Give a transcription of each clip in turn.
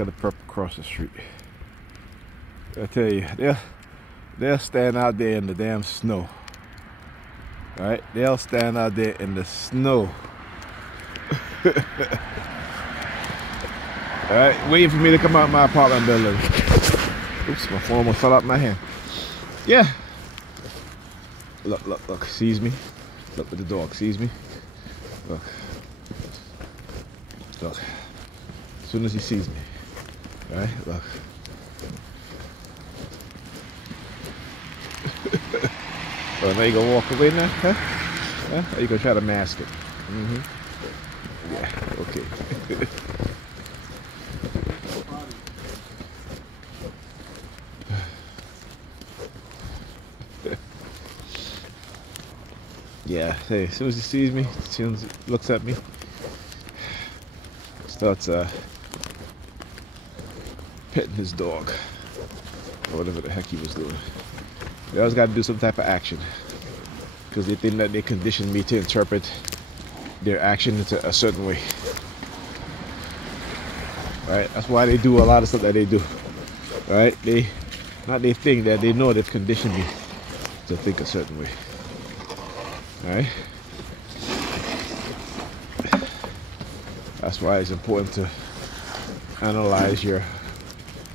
Look at the perp across the street. I tell you, they'll stand out there in the damn snow. Right? They'll stand out there in the snow. Alright, waiting for me to come out my apartment building. Oops, my phone almost fell out my hand. Yeah. Look, look, look, sees me. Look at the dog, sees me. Look. Look. As soon as he sees me. Right? Look. Oh, now you gonna walk away now? Huh? Huh? Or you gonna try to mask it? Mm-hmm. Yeah, okay. Yeah, hey, as soon as he sees me, as soon as he looks at me, starts petting his dog, or whatever the heck he was doing. They always got to do some type of action, because they think that they conditioned me to interpret their action into a certain way. Right? That's why they do a lot of stuff that they do. Right? They think that they know they've conditioned me to think a certain way. Right? That's why it's important to analyze your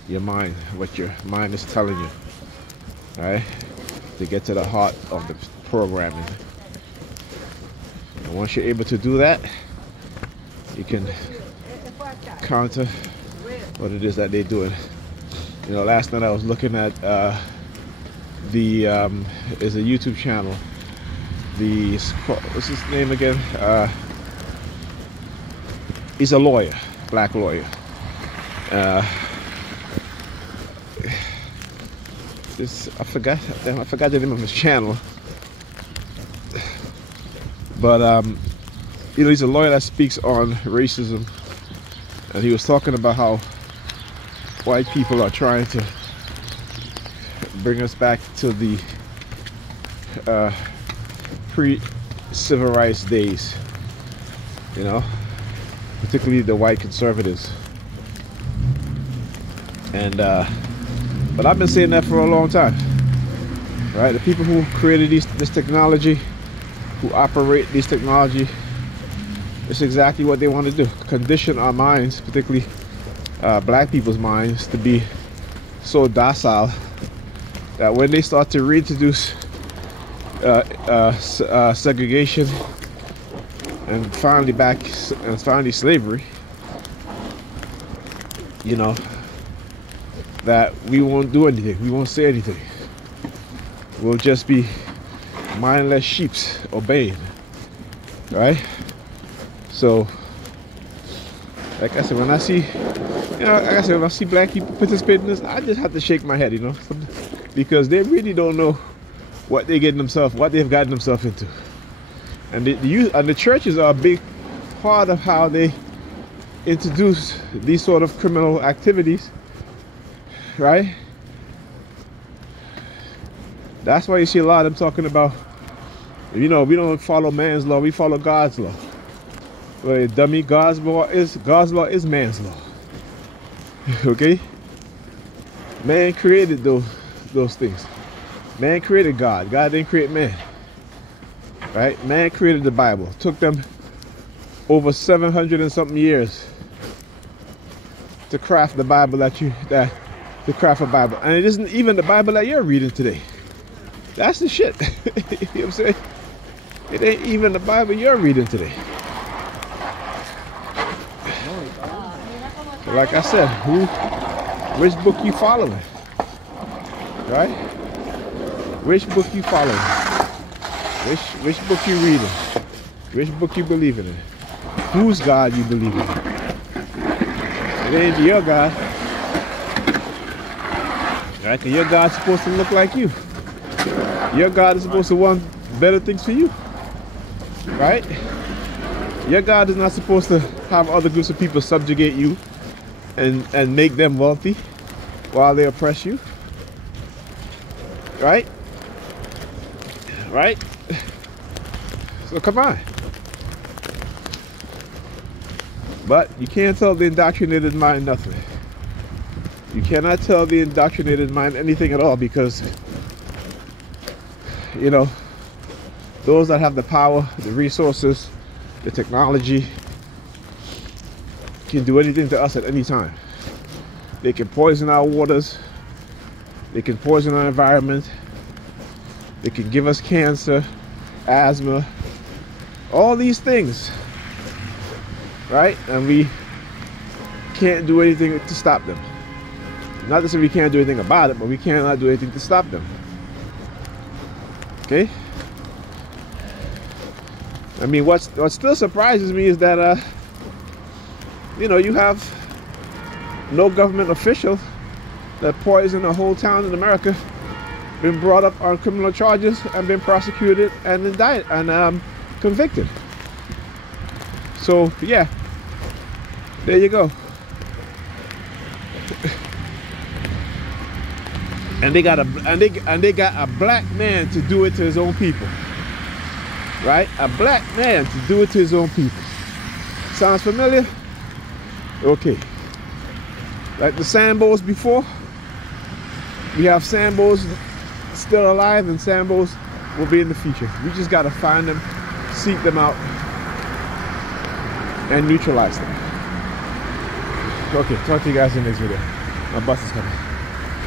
mind, what your mind is telling you. Right? To get to the heart of the programming. And once you're able to do that, you can counter what it is that they're doing. You know, last night I was looking at is a YouTube channel. What's his name again? He's a lawyer, black lawyer. I forgot the name of his channel. But you know, he's a lawyer that speaks on racism, and he was talking about how white people are trying to bring us back to the pre-civil rights days, you know, particularly the white conservatives. And but I've been saying that for a long time, right? The people who created this technology, who operate this technology, it's exactly what they want to do: condition our minds, particularly black people's minds, to be so docile that when they start to reintroduce segregation and finally slavery, you know, that we won't do anything, we won't say anything, we'll just be mindless sheeps obeying, right? So, like I said, when I see, you know, like I said, when I see black people participate in this, I just have to shake my head, you know, because they really don't know what they've gotten themselves into. And the churches are a big part of how they introduce these sort of criminal activities, right? That's why you see a lot of them talking about, you know, we don't follow man's law, we follow God's law. Well, dummy, God's law is man's law. Okay? Man created those things. Man created God. God didn't create man. Right? Man created the Bible. It took them over 700 and something years to craft the Bible to craft a Bible. And it isn't even the Bible that you're reading today. That's the shit. You know what I'm saying? It ain't even the Bible you're reading today. Like I said, which book you following? Right? Which book you following? Which book you reading? Which book you believing in? Whose God you believe in? It ain't your God. Right? 'Cause your God's supposed to look like you. Your God is supposed to want better things for you. Right? Your God is not supposed to have other groups of people subjugate you and make them wealthy while they oppress you. Right? Right? So come on. But you can't tell the indoctrinated mind nothing. You cannot tell the indoctrinated mind anything at all, because, you know, those that have the power, the resources, the technology, can do anything to us at any time. They can poison our waters. They can poison our environment. They can give us cancer, asthma, all these things, right? And we can't do anything to stop them. Not to say we can't do anything about it, but we cannot do anything to stop them. Okay? I mean, what still surprises me is that, you know, you have no government official that poisoned a whole town in America been brought up on criminal charges and been prosecuted and indicted and convicted. So yeah, there you go. And they got a black man to do it to his own people, right? A black man to do it to his own people. Sounds familiar? Okay. Like the Sambos before, we have Sambos still alive, and Sambos will be in the future. We just gotta find them, seek them out, and neutralize them. Okay, talk to you guys in the next video. My bus is coming.